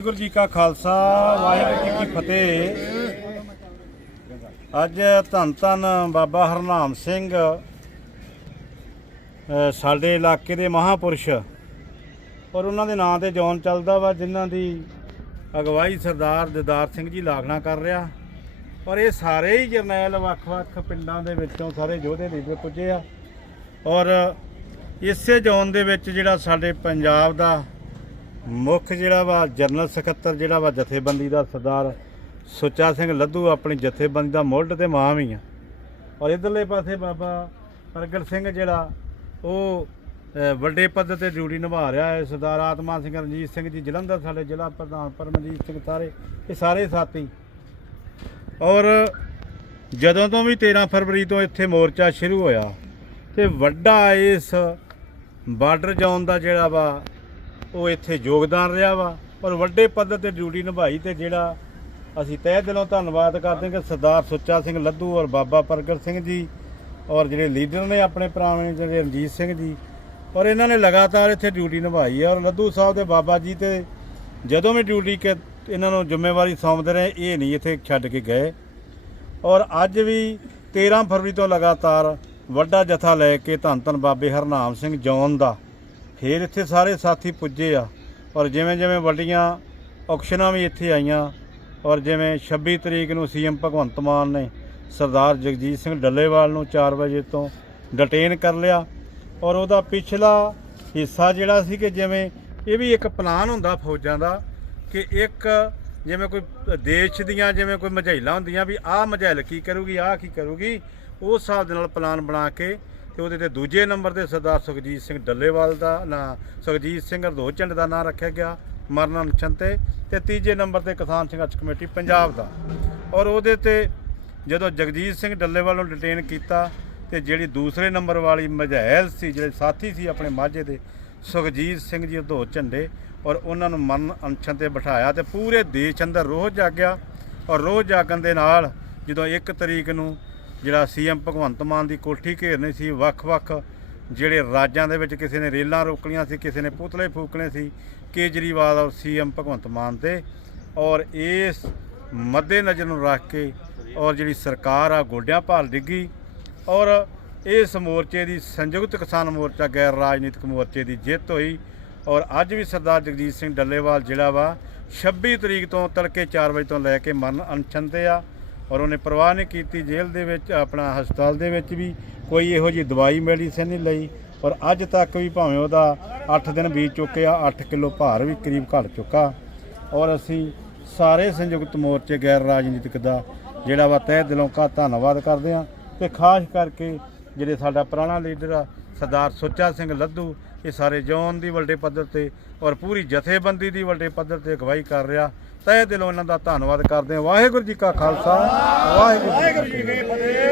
ਵਾਹਿਗੁਰੂ ਜੀ ਕਾ ਖਾਲਸਾ, ਵਾਹਿਗੁਰੂ ਜੀ ਕੀ ਫਤਿਹ। ਅੱਜ ਧੰਨ ਧੰਨ ਬਾਬਾ ਹਰਨਾਮ ਸਿੰਘ ਸਾਡੇ ਇਲਾਕੇ ਦੇ ਮਹਾਪੁਰਸ਼। ਔਰ ਉਹਨਾਂ ਦੇ ਨਾਂ ਤੇ ਜੌਨ ਚੱਲਦਾ ਵਾ, ਜਿਨ੍ਹਾਂ ਦੀ ਅਗਵਾਈ ਸਰਦਾਰ ਦਿਦਾਰ ਸਿੰਘ ਜੀ ਲਾਗਣਾ ਕਰ ਰਿਹਾ। ਔਰ ਇਹ ਸਾਰੇ ਹੀ ਜਰਨੈਲ ਵੱਖ-ਵੱਖ ਪਿੰਡਾਂ ਦੇ ਵਿੱਚੋਂ ਸਾਰੇ ਯੋਧੇ ਲੀਡਰ ਪੁੱਜੇ ਆ। ਔਰ ਇਸੇ ਜੌਨ ਦੇ ਵਿੱਚ ਜਿਹੜਾ ਸਾਡੇ ਪੰਜਾਬ ਦਾ ਮੁੱਖ ਜਿਹੜਾ ਵਾ ਜਨਰਲ ਸਕੱਤਰ ਜਿਹੜਾ ਵਾ ਜਥੇਬੰਦੀ ਦਾ ਸਰਦਾਰ ਸੁੱਚਾ ਸਿੰਘ ਲੱਧੂ ਆਪਣੀ ਜਥੇਬੰਦੀ ਦਾ ਮੁੱਢ ਤੇ ਮਾਂ ਵੀ ਆ। ਔਰ ਇਧਰਲੇ ਪਾਸੇ ਬਾਬਾ ਪ੍ਰਗਟ ਸਿੰਘ ਜਿਹੜਾ, ਉਹ ਵੱਡੇ ਪੱਧਰ ਤੇ ਡਿਊਟੀ ਨਿਭਾ ਰਿਹਾ ਹੈ। ਸਰਦਾਰ ਆਤਮਾ ਸਿੰਘ ਰਣਜੀਤ ਸਿੰਘ ਜੀ, ਜਲੰਧਰ ਸਾਡੇ ਜ਼ਿਲ੍ਹਾ ਪ੍ਰਧਾਨ ਪਰਮਜੀਤ ਸਿੰਘ ਸਾਰੇ, ਇਹ ਸਾਰੇ ਸਾਥੀ। ਔਰ ਜਦੋਂ ਤੋਂ ਵੀ 13 ਫਰਵਰੀ ਤੋਂ ਇੱਥੇ ਮੋਰਚਾ ਸ਼ੁਰੂ ਹੋਇਆ, ਤੇ ਵੱਡਾ ਇਸ ਬਾਰਡਰ ਜ਼ੋਨ ਦਾ ਜਿਹੜਾ ਵਾ ਉਹ ਇੱਥੇ ਯੋਗਦਾਨ ਰਿਹਾ ਵਾ ਔਰ ਵੱਡੇ ਪੱਧਰ ਤੇ ਡਿਊਟੀ ਨਿਭਾਈ ਤੇ ਜਿਹੜਾ ਅਸੀਂ ਤਹਿ ਦਿਲੋਂ ਧੰਨਵਾਦ ਕਰਦੇ ਕਿ ਸਰਦਾਰ ਸੁੱਚਾ ਸਿੰਘ ਲੱਧੂ ਔਰ ਬਾਬਾ ਪ੍ਰਗਟ ਸਿੰਘ ਜੀ ਔਰ ਜਿਹੜੇ ਲੀਡਰ ਨੇ ਆਪਣੇ ਪੁਰਾਣੇ ਜਿਹੜੇ ਰਣਜੀਤ ਸਿੰਘ ਜੀ, ਔਰ ਇਹਨਾਂ ਨੇ ਲਗਾਤਾਰ ਇੱਥੇ ਡਿਊਟੀ ਨਿਭਾਈ ਹੈ। ਔਰ ਲੱਧੂ ਸਾਹਿਬ ਦੇ ਬਾਬਾ ਜੀ ਤੇ ਜਦੋਂ ਵੀ ਡਿਊਟੀ ਕਿ ਇਹਨਾਂ ਨੂੰ ਜ਼ਿੰਮੇਵਾਰੀ ਸੌਂਪਦੇ ਰਹੇ, ਇਹ ਨਹੀਂ ਇੱਥੇ ਛੱਡ ਕੇ ਗਏ। ਔਰ ਅੱਜ ਵੀ 13 ਫਰਵਰੀ ਤੋਂ ਲਗਾਤਾਰ ਵੱਡਾ ਜਥਾ ਲੈ ਕੇ ਧੰਨ ਧੰਨ ਬਾਬੇ ਹਰਨਾਮ ਸਿੰਘ ਜੌਨ ਦਾ ਫੇਰ ਇੱਥੇ ਸਾਰੇ ਸਾਥੀ ਪੁੱਜੇ ਆ। ਔਰ ਜਿਵੇਂ ਜਿਵੇਂ ਵੱਡੀਆਂ ਔਕਸ਼ਨਾਂ ਵੀ ਇੱਥੇ ਆਈਆਂ, ਔਰ ਜਿਵੇਂ 26 ਤਰੀਕ ਨੂੰ ਸੀਐਮ ਭਗਵੰਤ ਮਾਨ ਨੇ ਸਰਦਾਰ ਜਗਜੀਤ ਸਿੰਘ ਡੱਲੇਵਾਲ ਨੂੰ 4 ਵਜੇ ਤੋਂ ਡਿਟੇਨ ਕਰ ਲਿਆ। ਔਰ ਉਹਦਾ ਪਿਛਲਾ ਹਿੱਸਾ ਜਿਹੜਾ ਸੀ ਕਿ ਜਿਵੇਂ ਇਹ ਵੀ ਇੱਕ ਪਲਾਨ ਹੁੰਦਾ ਫੌਜਾਂ ਦਾ ਕਿ ਇੱਕ ਜਿਵੇਂ ਕੋਈ ਦੇਸ਼ ਦੀਆਂ ਜਿਵੇਂ ਕੋਈ ਮਝੈਲਾਂ ਹੁੰਦੀਆਂ ਵੀ ਆਹ ਮਝੈਲ ਕੀ ਕਰੂਗੀ, ਆਹ ਕੀ ਕਰੂਗੀ, ਉਸ ਹਿਸਾਬ ਦੇ ਨਾਲ ਪਲਾਨ ਬਣਾ ਕੇ ਤੇ ਉਹਦੇ ਤੇ ਦੂਜੇ ਨੰਬਰ ਤੇ ਸਰਦਾਰ ਸੁਖਜੀਤ ਸਿੰਘ ਡੱਲੇਵਾਲ ਦਾ ਨਾਂ, ਸੁਖਜੀਤ ਸਿੰਘ ਹਰਦੋਚੰਡ ਦਾ ਨਾਂ ਰੱਖਿਆ ਗਿਆ, ਮਰਨ ਅਨਸ਼ਨ ਤੇ ਤੇ ਤੀਜੇ ਨੰਬਰ ਤੇ ਕਿਸਾਨ ਸੰਘਰਸ਼ ਕਮੇਟੀ ਪੰਜਾਬ ਦਾ। ਔਰ ਉਹਦੇ ਤੇ ਜਦੋਂ ਜਗਜੀਤ ਸਿੰਘ ਡੱਲੇਵਾਲ ਨੂੰ ਡਿਟੇਨ ਕੀਤਾ, ਤੇ ਜਿਹੜੀ ਦੂਸਰੇ ਨੰਬਰ ਵਾਲੀ ਮਜਹਿਲ ਸੀ, ਜਿਹੜੇ ਸਾਥੀ ਸੀ ਆਪਣੇ ਮਾਝੇ ਦੇ, ਸੁਖਜੀਤ ਸਿੰਘ ਜੀ ਹਰਦੋ ਝੰਡੇ ਔਰ ਉਹਨਾਂ ਨੂੰ ਮਰਨ ਅਨਸ਼ਨ ਤੇ ਬਿਠਾਇਆ ਤੇ ਪੂਰੇ ਦੇਸ਼ ਅੰਦਰ ਰੋਹ ਜਾਗਿਆ। ਔਰ ਰੋਹ ਜਾਗਣ ਦੇ ਨਾਲ ਜਦੋਂ 1 ਤਰੀਕ ਨੂੰ ਜਿਹੜਾ ਸੀਐਮ ਭਗਵੰਤ ਮਾਨ ਦੀ ਕੋਠੀ ਘੇਰਨੀ ਸੀ, ਵੱਖ-ਵੱਖ ਜਿਹੜੇ ਰਾਜਾਂ ਦੇ ਵਿੱਚ ਕਿਸੇ ਨੇ ਰੇਲਾਂ ਰੋਕਣੀਆਂ ਸੀ, ਕਿਸੇ ਨੇ ਪੁਤਲੇ ਫੂਕਣੇ ਸੀ, ਕੇਜਰੀਵਾਲ ਔਰ ਸੀਐਮ ਭਗਵੰਤ ਮਾਨ ਤੇ ਔਰ ਇਸ ਮੱਦੇ ਨਜ਼ਰ ਨੂੰ ਰੱਖ ਕੇ ਔਰ ਜਿਹੜੀ ਸਰਕਾਰ ਆ, ਗੋਡਿਆਂ ਭਾਲ ਡਿੱਗੀ। ਔਰ ਇਸ ਮੋਰਚੇ ਦੀ ਸੰਯੁਕਤ ਕਿਸਾਨ ਮੋਰਚਾ, ਗੈਰ ਰਾਜਨੀਤਿਕ ਮੋਰਚੇ ਦੀ ਜਿੱਤ ਹੋਈ। ਔਰ ਅੱਜ ਵੀ ਸਰਦਾਰ ਜਗਜੀਤ ਸਿੰਘ ਡੱਲੇਵਾਲ ਜਿਹੜਾ ਵਾ 26 ਤਰੀਕ ਤੋਂ ਤੜਕੇ 4 ਵਜੇ ਤੋਂ ਲੈ ਕੇ ਮਰਨ ਅਨਸ਼ਨ ਤੇ ਆ। ਔਰ ਉਹਨੇ ਪਰਵਾਹ ਨਹੀਂ ਕੀਤੀ, ਜੇਲ੍ਹ ਦੇ ਵਿੱਚ, ਆਪਣਾ ਹਸਪਤਾਲ ਦੇ ਵਿੱਚ ਵੀ ਕੋਈ ਇਹੋ ਜਿਹੀ ਦਵਾਈ ਮੈਡੀਸਿਨ ਨਹੀਂ ਲਈ ਔਰ ਅੱਜ ਤੱਕ ਵੀ ਭਾਵੇਂ ਉਹਦਾ 8 ਦਿਨ ਬੀਤ ਚੁੱਕੇ ਆ 8 ਕਿਲੋ ਭਾਰ ਵੀ ਕਰੀਬ ਘਟ ਚੁੱਕਾ। ਔਰ ਅਸੀਂ ਸਾਰੇ ਸੰਯੁਕਤ ਮੋਰਚੇ ਗੈਰ ਰਾਜਨੀਤਿਕ ਦਾ ਜਿਹੜਾ ਵਾ ਤਹਿ ਦਿਲੋਂ ਕਾ ਧੰਨਵਾਦ ਕਰਦੇ ਆ ਤੇ ਖਾਸ ਕਰਕੇ ਜਿਹੜੇ ਸਾਡਾ ਪੁਰਾਣਾ ਲੀਡਰ ਆ ਸਰਦਾਰ ਸੁੱਚਾ ਸਿੰਘ ਲੱਧੂ ਇਹ ਸਾਰੇ ਜੌਨ ਦੀ ਵੱਡੇ ਪੱਧਰ ਤੇ ਔਰ ਪੂਰੀ ਜਥੇਬੰਦੀ ਦੀ ਵੱਡੇ ਪੱਧਰ ਤੇ ਅਗਵਾਈ ਕਰ ਰਿਹਾ। ਤਹਿ ਦਿਲੋਂ ਇਹਨਾਂ ਦਾ ਧੰਨਵਾਦ ਕਰਦੇ ਹਾਂ। ਵਾਹਿਗੁਰੂ ਜੀ ਕਾ ਖਾਲਸਾ, ਵਾਹਿਗੁਰੂ ਜੀ ਕੀ ਫਤਿਹ।